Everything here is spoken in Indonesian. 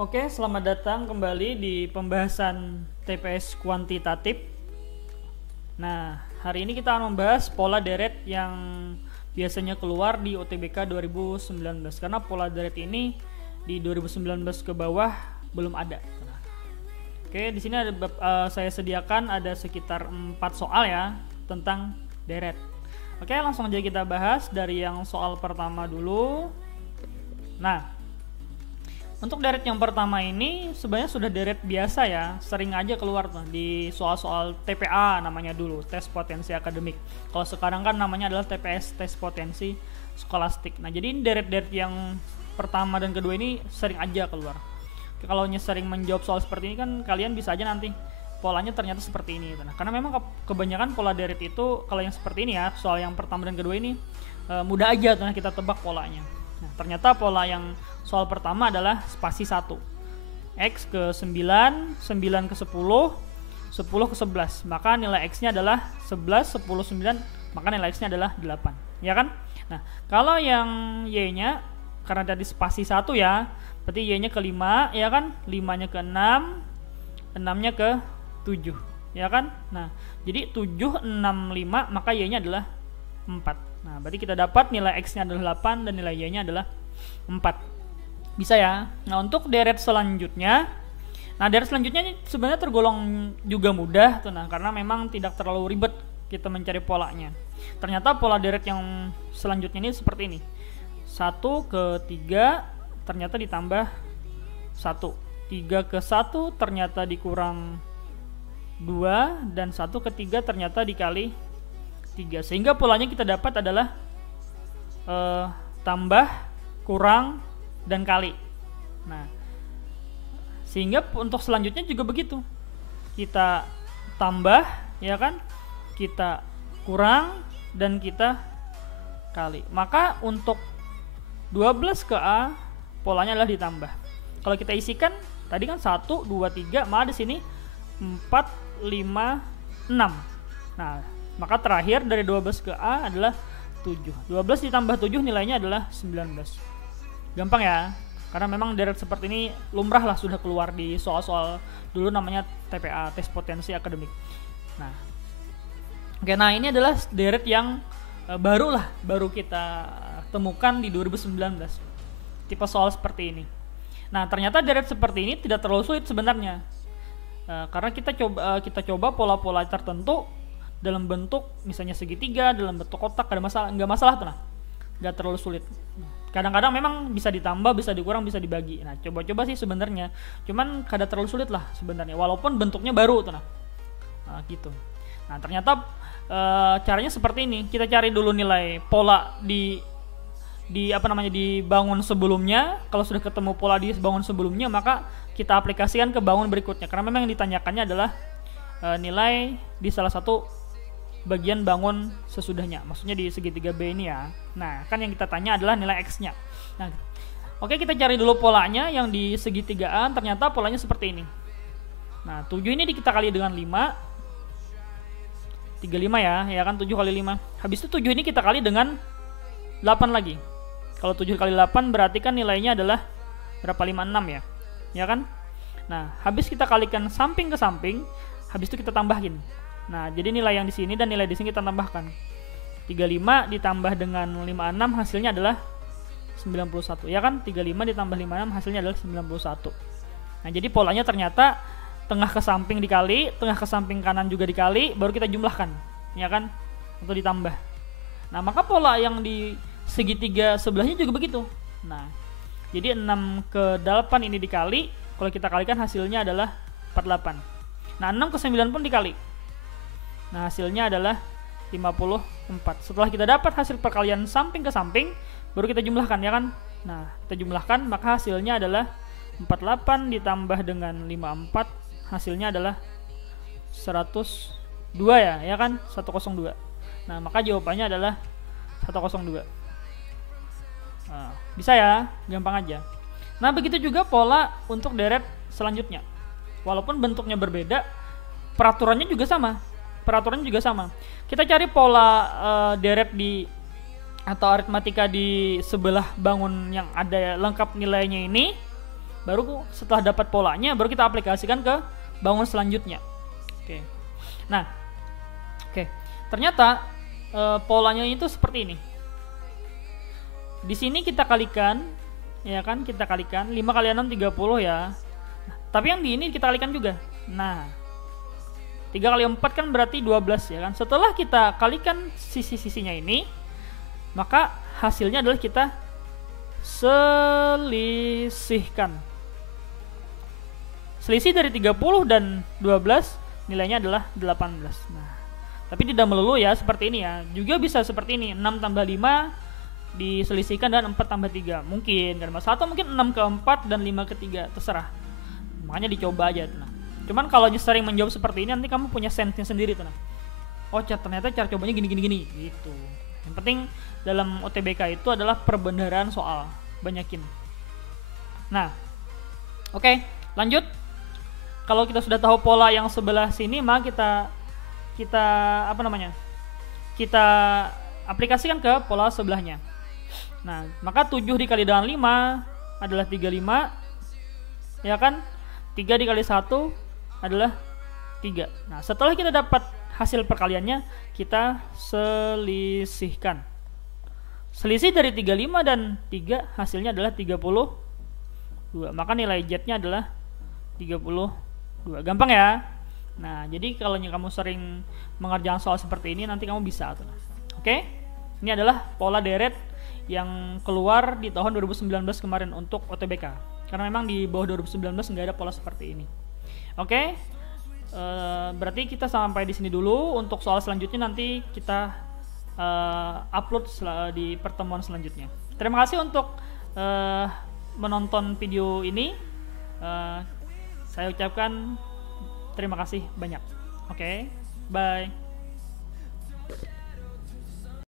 Oke, selamat datang kembali di pembahasan TPS kuantitatif. Nah, hari ini kita akan membahas pola deret yang biasanya keluar di UTBK 2019. Karena pola deret ini di 2019 ke bawah belum ada. Oke, di sini ada saya sediakan ada sekitar 4 soal ya tentang deret. Oke, langsung aja kita bahas dari yang soal pertama dulu. Nah, untuk deret yang pertama ini sebenarnya sudah deret biasa ya, sering aja keluar tuh di soal-soal TPA namanya dulu, tes potensi akademik. Kalau sekarang kan namanya adalah TPS, tes potensi skolastik. Nah, jadi deret-deret yang pertama dan kedua ini sering aja keluar. Kalau sering menjawab soal seperti ini kan kalian bisa aja nanti polanya ternyata seperti ini. Nah, karena memang kebanyakan pola deret itu kalau yang seperti ini ya, soal yang pertama dan kedua ini mudah aja tuh kita tebak polanya. Nah, ternyata pola yang soal pertama adalah spasi 1. X ke 9, 9 ke 10, 10 ke 11. Maka nilai X-nya adalah 11, 10, 9, maka nilai X-nya adalah 8. Ya kan? Nah, kalau yang Y-nya, karena tadi spasi 1 ya, berarti Y-nya ke 5, ya kan? 5-nya ke 6, 6-nya ke 7. Ya kan? Nah, jadi 7, 6, 5, maka Y-nya adalah 4. Nah, berarti kita dapat nilai X-nya adalah 8 dan nilai Y-nya adalah 4. Bisa ya. Nah, untuk deret selanjutnya, ini sebenarnya tergolong juga mudah tuh, nah, karena memang tidak terlalu ribet kita mencari polanya. Ternyata pola deret yang selanjutnya ini seperti ini. 1 ke 3 ternyata ditambah 1. 3 ke 1 ternyata dikurang 2 dan 1 ke 3 ternyata dikali 3. Sehingga polanya kita dapat adalah tambah, kurang, dan kali. Nah, sehingga untuk selanjutnya juga begitu. Kita tambah, ya kan? Kita kurang dan kita kali. Maka untuk 12 ke A polanya adalah ditambah. Kalau kita isikan tadi kan 1, 2, 3, maka di sini 4, 5, 6. Nah, maka terakhir dari 12 ke A adalah 7. 12 ditambah 7 nilainya adalah 19. Gampang ya, karena memang deret seperti ini lumrah lah sudah keluar di soal-soal dulu namanya TPA, tes potensi akademik. Nah, oke, nah ini adalah deret yang baru kita temukan di 2019. Tipe soal seperti ini. Nah, ternyata deret seperti ini tidak terlalu sulit sebenarnya. Karena kita coba pola-pola tertentu dalam bentuk misalnya segitiga, dalam bentuk kotak, nggak masalah tuh, nah, nggak terlalu sulit. Kadang-kadang memang bisa ditambah, bisa dikurang, bisa dibagi. Nah, coba-coba sih sebenarnya. Cuman kadang terlalu sulit lah sebenarnya. Walaupun bentuknya baru tuh, nah gitu. Nah, ternyata caranya seperti ini. Kita cari dulu nilai pola di bangun sebelumnya. Kalau sudah ketemu pola di bangun sebelumnya, maka kita aplikasikan ke bangun berikutnya. Karena memang yang ditanyakannya adalah nilai di salah satu bagian bangun sesudahnya, maksudnya di segitiga B ini ya. Nah, kan yang kita tanya adalah nilai X-nya. Nah, oke, kita cari dulu polanya yang di segitigaan. Ternyata polanya seperti ini. Nah, 7 ini kita kali dengan 5, 35 ya kan, 7 kali 5. Habis itu 7 ini kita kali dengan 8 lagi. Kalau 7 kali 8 berarti kan nilainya adalah berapa? 56 ya. Ya kan? Nah, habis kita kalikan samping ke samping, habis itu kita tambahin. Nah, jadi nilai yang di sini dan nilai di sini kita tambahkan. 35 ditambah dengan 56 hasilnya adalah 91. Ya kan? 35 ditambah 56 hasilnya adalah 91. Nah, jadi polanya ternyata tengah ke samping dikali, tengah ke samping kanan juga dikali, baru kita jumlahkan. Ya kan? Atau ditambah. Nah, maka pola yang di segitiga sebelahnya juga begitu. Nah, jadi 6 ke 8 ini dikali, kalau kita kalikan hasilnya adalah 48. Nah, 6 ke 9 pun dikali. Nah, hasilnya adalah 54. Setelah kita dapat hasil perkalian samping ke samping, baru kita jumlahkan, ya kan? Nah, kita jumlahkan, maka hasilnya adalah 48 ditambah dengan 54, hasilnya adalah 102 ya kan? 102. Nah, maka jawabannya adalah 102. Nah, bisa ya, gampang aja. Nah, begitu juga pola untuk deret selanjutnya. Walaupun bentuknya berbeda, peraturannya juga sama. Kita cari pola deret di atau aritmatika di sebelah bangun yang ada lengkap nilainya ini. Baru setelah dapat polanya, baru kita aplikasikan ke bangun selanjutnya. Oke. Nah, oke. Ternyata polanya itu seperti ini. Di sini kita kalikan, ya kan? Kita kalikan 5 kali 6 30 ya. Tapi yang di ini kita kalikan juga. Nah, 3 kali 4 kan berarti 12 ya kan. Setelah kita kalikan sisi-sisinya ini, maka hasilnya adalah kita selisihkan. Selisih dari 30 dan 12 nilainya adalah 18. Nah, tapi tidak melulu ya seperti ini ya. Juga bisa seperti ini, 6 tambah 5 diselisihkan dan 4 tambah 3. Mungkin kan masalah, atau mungkin 6 ke 4 dan 5 ke 3, terserah. Makanya dicoba aja tuh. Nah. Cuman kalau sering menjawab seperti ini, nanti kamu punya sense sendiri tuh. Nah. Oh, ternyata cara cobanya gini gitu. Yang penting dalam OTBK itu adalah perbenaran soal, banyakin. Nah, oke, lanjut. Kalau kita sudah tahu pola yang sebelah sini, maka kita aplikasikan ke pola sebelahnya. Nah, maka 7 dikali dengan 5 adalah 35, ya kan? 3 dikali 1 adalah 3. Nah, setelah kita dapat hasil perkaliannya, kita selisihkan. Selisih dari 35 dan 3 hasilnya adalah 32. Maka nilai Z-nya adalah 32. Gampang ya? Nah, jadi kalau kamu sering mengerjakan soal seperti ini, nanti kamu bisa. Oke? Ini adalah pola deret yang keluar di tahun 2019 kemarin untuk OTBK. Karena memang di bawah 2019 nggak ada pola seperti ini. Oke? Berarti kita sampai di sini dulu. Untuk soal selanjutnya nanti kita upload di pertemuan selanjutnya. Terima kasih untuk menonton video ini. Saya ucapkan terima kasih banyak. Oke, bye.